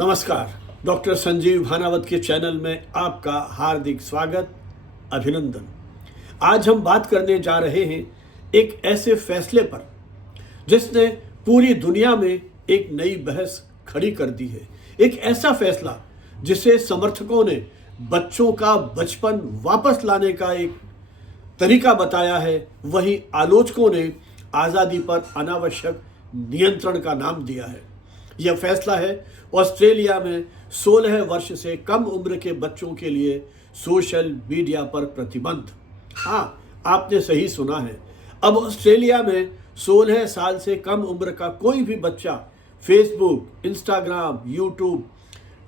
नमस्कार, डॉक्टर संजीव भानावत के चैनल में आपका हार्दिक स्वागत, अभिनंदन। आज हम बात करने जा रहे हैं एक ऐसे फैसले पर जिसने पूरी दुनिया में एक नई बहस खड़ी कर दी है। एक ऐसा फैसला जिसे समर्थकों ने बच्चों का बचपन वापस लाने का एक तरीका बताया है, वहीं आलोचकों ने आज़ादी पर अनावश्यक नियंत्रण का नाम दिया है। यह फैसला है ऑस्ट्रेलिया में 16 वर्ष से कम उम्र के बच्चों के लिए सोशल मीडिया पर प्रतिबंध। हाँ, आपने सही सुना है। अब ऑस्ट्रेलिया में 16 साल से कम उम्र का कोई भी बच्चा फेसबुक, इंस्टाग्राम, यूट्यूब,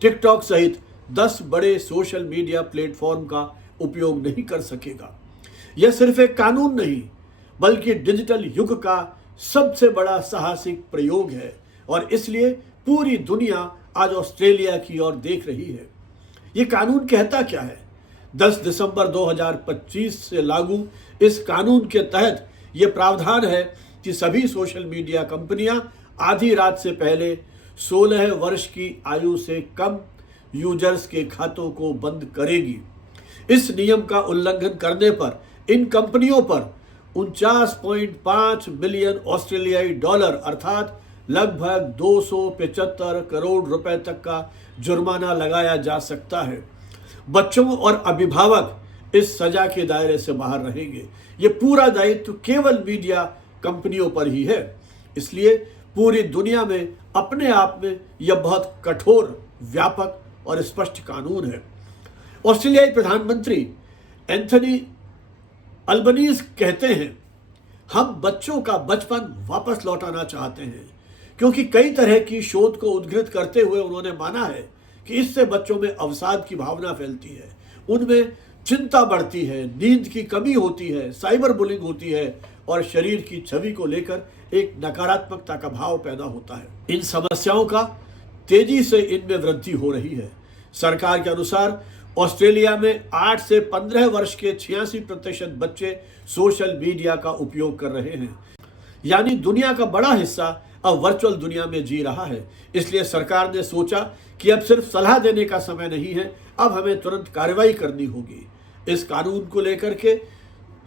टिकटॉक सहित 10 बड़े सोशल मीडिया प्लेटफॉर्म का उपयोग नहीं कर सकेगा। यह सिर्फ एक कानून नहीं बल्कि डिजिटल युग का सबसे बड़ा साहसिक प्रयोग है और इसलिए पूरी दुनिया आज ऑस्ट्रेलिया की ओर देख रही है। ये कानून कहता क्या है? 10 दिसंबर 2025 से लागू इस कानून के तहत ये प्रावधान है कि सभी सोशल मीडिया कंपनियां आधी रात से पहले 16 वर्ष की आयु से कम यूजर्स के खातों को बंद करेगी। इस नियम का उल्लंघन करने पर इन कंपनियों पर 49.5 बिलियन ऑस्ट्रेलियाई डॉलर अर्थात लगभग 275 करोड़ रुपए तक का जुर्माना लगाया जा सकता है। बच्चों और अभिभावक इस सजा के दायरे से बाहर रहेंगे। ये पूरा दायित्व केवल मीडिया कंपनियों पर ही है। इसलिए पूरी दुनिया में अपने आप में यह बहुत कठोर, व्यापक और स्पष्ट कानून है। ऑस्ट्रेलियाई प्रधानमंत्री एंथनी अल्बनीज कहते हैं, हम बच्चों का बचपन वापस लौटाना चाहते हैं क्योंकि कई तरह की शोध को उद्धृत करते हुए उन्होंने माना है कि इससे बच्चों में अवसाद की भावना फैलती है, उनमें चिंता बढ़ती है, नींद की कमी होती है, साइबर बुलिंग होती है और शरीर की छवि को लेकर एक नकारात्मकता का भाव पैदा होता है। इन समस्याओं का तेजी से इनमें वृद्धि हो रही है। सरकार के अनुसार ऑस्ट्रेलिया में 8 से 15 वर्ष के 86% बच्चे सोशल मीडिया का उपयोग कर रहे हैं। यानी दुनिया का बड़ा हिस्सा अब वर्चुअल दुनिया में जी रहा है। इसलिए सरकार ने सोचा कि अब सिर्फ सलाह देने का समय नहीं है, अब हमें तुरंत कार्रवाई करनी होगी। इस कानून को लेकर के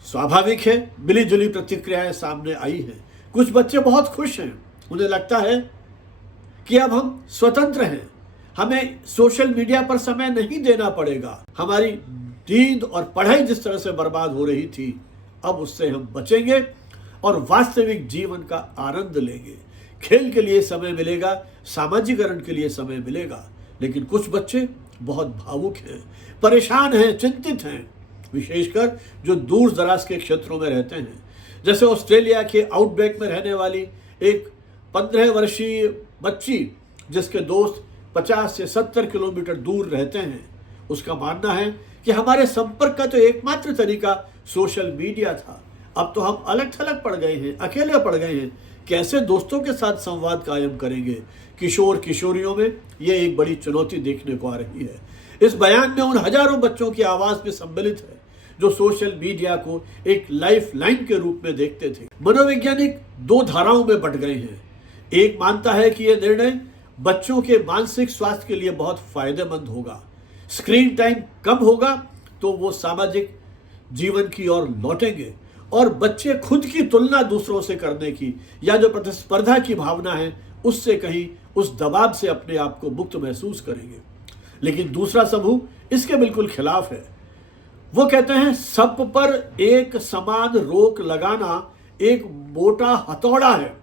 स्वाभाविक है मिली-जुली प्रतिक्रियाएं सामने आई हैं। कुछ बच्चे बहुत खुश हैं, उन्हें लगता है कि अब हम स्वतंत्र हैं, हमें सोशल मीडिया पर समय नहीं देना पड़ेगा। हमारी नींद और पढ़ाई जिस तरह से बर्बाद हो रही थी, अब उससे हम बचेंगे और वास्तविक जीवन का आनंद लेंगे। खेल के लिए समय मिलेगा, सामाजिकरण के लिए समय मिलेगा। लेकिन कुछ बच्चे बहुत भावुक हैं, परेशान हैं, चिंतित हैं, विशेषकर जो दूर दराज के क्षेत्रों में रहते हैं। जैसे ऑस्ट्रेलिया के आउटबैक में रहने वाली एक 15 वर्षीय बच्ची जिसके दोस्त 50 से 70 किलोमीटर दूर रहते हैं। उसका मानना है कि हमारे संपर्क का तो एकमात्र तरीका सोशल मीडिया था, अब तो हम अलग थलग पड़ गए हैं, अकेले पड़ गए हैं, कैसे दोस्तों के साथ संवाद कायम करेंगे। किशोर किशोरियों में ये एक बड़ी चुनौती देखने को आ रही है। इस बयान में उन हजारों बच्चों की आवाज भी सम्मिलित है जो सोशल मीडिया को एक लाइफ लाइन के रूप में देखते थे। मनोवैज्ञानिक 2 धाराओं में बंट गए हैं। एक मानता है कि यह निर्णय बच्चों के मानसिक स्वास्थ्य के लिए बहुत फायदेमंद होगा। स्क्रीन टाइम कम होगा तो वो सामाजिक जीवन की ओर लौटेंगे और बच्चे खुद की तुलना दूसरों से करने की या जो प्रतिस्पर्धा की भावना है उससे कहीं उस दबाव से अपने आप को मुक्त महसूस करेंगे। लेकिन दूसरा समूह इसके बिल्कुल खिलाफ है। वो कहते हैं सब पर एक समान रोक लगाना एक मोटा हथौड़ा है।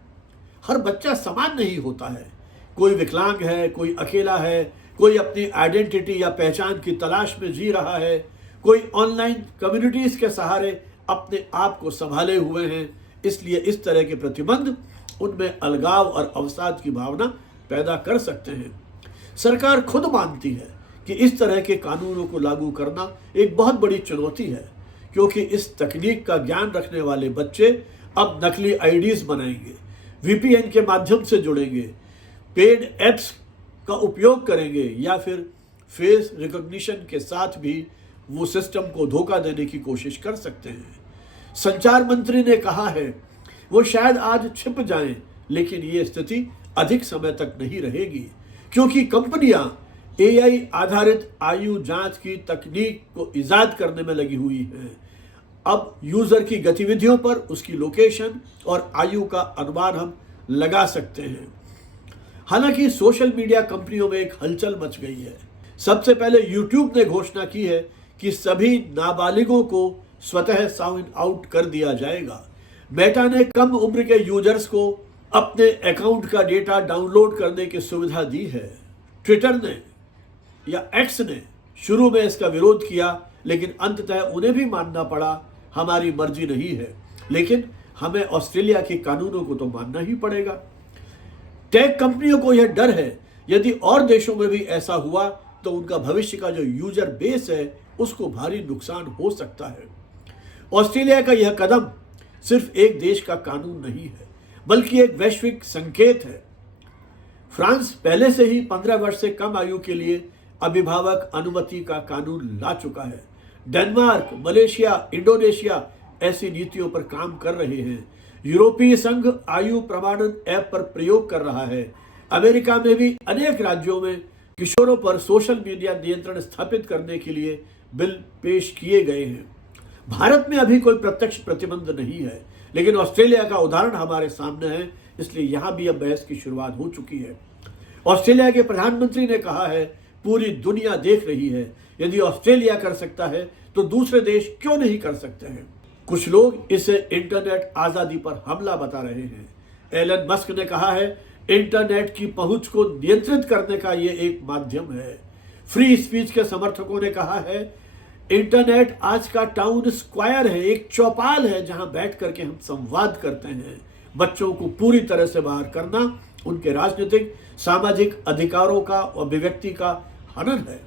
हर बच्चा समान नहीं होता है, कोई विकलांग है, कोई अकेला है, कोई अपनी आइडेंटिटी या पहचान की तलाश में जी रहा है, कोई ऑनलाइन कम्युनिटीज के सहारे अपने आप को संभाले हुए हैं। इसलिए इस तरह के प्रतिबंध उनमें अलगाव और अवसाद की भावना पैदा कर सकते हैं। सरकार खुद मानती है कि इस तरह के कानूनों को लागू करना एक बहुत बड़ी चुनौती है क्योंकि इस तकनीक का ज्ञान रखने वाले बच्चे अब नकली आईडीज बनाएंगे, वीपीएन के माध्यम से जुड़ेंगे, पेड एप्स का उपयोग करेंगे या फिर फेस रिकॉग्निशन के साथ भी वो सिस्टम को धोखा देने की कोशिश कर सकते हैं। संचार मंत्री ने कहा है वो शायद आज छिप जाएं, लेकिन ये स्थिति अधिक समय तक नहीं रहेगी क्योंकि कंपनियां एआई आधारित आयु जांच की तकनीक को इजाद करने में लगी हुई हैं। अब यूजर की गतिविधियों पर उसकी लोकेशन और आयु का अनुमान हम लगा सकते हैं। हालांकि सोशल मीडिया कंपनियों में एक हलचल मच गई है। सबसे पहले यूट्यूब ने घोषणा की है कि सभी नाबालिगों को स्वतः साइन आउट कर दिया जाएगा। मेटा ने कम उम्र के यूजर्स को अपने अकाउंट का डेटा डाउनलोड करने की सुविधा दी है। ट्विटर ने या एक्स ने शुरू में इसका विरोध किया, लेकिन अंततः उन्हें भी मानना पड़ा हमारी मर्जी नहीं है, लेकिन हमें ऑस्ट्रेलिया के कानूनों को तो मानना ही पड़ेगा। टेक कंपनियों को यह डर है यदि और देशों में भी ऐसा हुआ तो उनका भविष्य का जो यूजर बेस है उसको भारी नुकसान हो सकता है। ऑस्ट्रेलिया का यह कदम सिर्फ एक देश का कानून नहीं है, बल्कि एक वैश्विक संकेत है। फ्रांस पहले से ही 15 वर्ष से कम आयु के लिए अभिभावक अनुमति का कानून ला चुका है। डेनमार्क, मलेशिया, इंडोनेशिया ऐसी नीतियों पर काम कर रहे हैं। यूरोपीय संघ आयु प्रमाणन ऐप पर प्रयोग कर रहा है। अमेरिका में भी अनेक राज्यों में किशोरों पर सोशल मीडिया नियंत्रण स्थापित करने के लिए बिल पेश किए गए हैं। भारत में अभी कोई प्रत्यक्ष प्रतिबंध नहीं है, लेकिन ऑस्ट्रेलिया का उदाहरण हमारे सामने है, इसलिए यहां भी अब बहस की शुरुआत हो चुकी है। ऑस्ट्रेलिया के प्रधानमंत्री ने कहा है, पूरी दुनिया देख रही है, यदि ऑस्ट्रेलिया कर सकता है तो दूसरे देश क्यों नहीं कर सकते हैं। कुछ लोग इसे इंटरनेट आजादी पर हमला बता रहे हैं। एलन मस्क ने कहा है, इंटरनेट की पहुंच को नियंत्रित करने का ये एक माध्यम है। फ्री स्पीच के समर्थकों ने कहा है, इंटरनेट आज का टाउन स्क्वायर है, एक चौपाल है जहां बैठ करके हम संवाद करते हैं। बच्चों को पूरी तरह से बाहर करना उनके राजनीतिक सामाजिक अधिकारों का और अभिव्यक्ति का हनन है।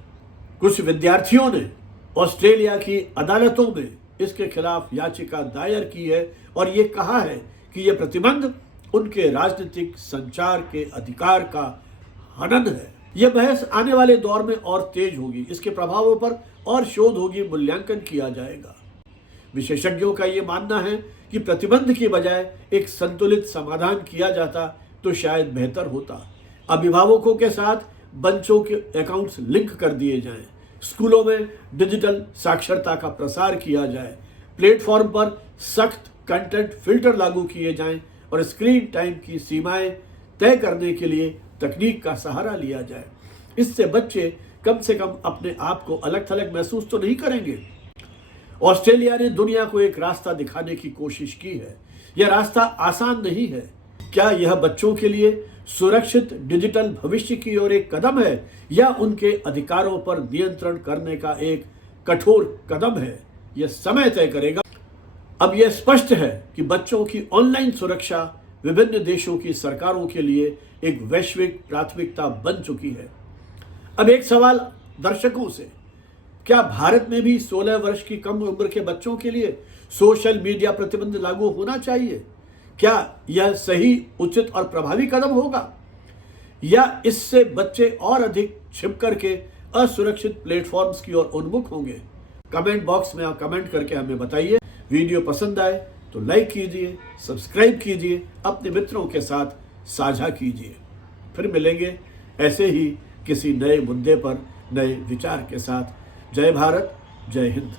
कुछ विद्यार्थियों ने ऑस्ट्रेलिया की अदालतों में इसके खिलाफ याचिका दायर की है और ये कहा है कि यह प्रतिबंध उनके राजनीतिक संचार के अधिकार का हनन है। यह बहस आने वाले दौर में और तेज होगी, इसके प्रभावों पर और शोध होगी, मूल्यांकन किया जाएगा। विशेषज्ञों का यह मानना है कि प्रतिबंध की बजाय एक संतुलित समाधान किया जाता तो शायद बेहतर होता। अभिभावकों के साथ बच्चों के अकाउंट्स लिंक कर दिए जाएं, स्कूलों में डिजिटल साक्षरता का प्रसार किया जाए, प्लेटफॉर्म पर सख्त कंटेंट फिल्टर लागू किए जाएं और स्क्रीन टाइम की सीमाएं तय करने के लिए तकनीक का सहारा लिया जाए। इससे बच्चे कम से कम अपने आप को अलग थलग महसूस तो नहीं करेंगे। ऑस्ट्रेलिया ने दुनिया को एक रास्ता दिखाने की कोशिश की है। यह रास्ता आसान नहीं है। क्या यह बच्चों के लिए सुरक्षित डिजिटल भविष्य की ओर एक कदम है या उनके अधिकारों पर नियंत्रण करने का एक कठोर कदम है? यह समय तय करेगा। अब यह स्पष्ट है कि बच्चों की ऑनलाइन सुरक्षा विभिन्न देशों की सरकारों के लिए एक वैश्विक प्राथमिकता बन चुकी है। अब एक सवाल दर्शकों से, क्या भारत में भी 16 वर्ष की कम उम्र के बच्चों के लिए सोशल मीडिया प्रतिबंध लागू होना चाहिए? क्या यह सही, उचित और प्रभावी कदम होगा या इससे बच्चे और अधिक छिप करके असुरक्षित प्लेटफॉर्म्स की ओर उन्मुख होंगे? कमेंट बॉक्स में आप कमेंट करके हमें बताइए। वीडियो पसंद आए तो लाइक कीजिए, सब्सक्राइब कीजिए, अपने मित्रों के साथ साझा कीजिए। फिर मिलेंगे ऐसे ही किसी नए मुद्दे पर नए विचार के साथ। जय भारत, जय हिंद।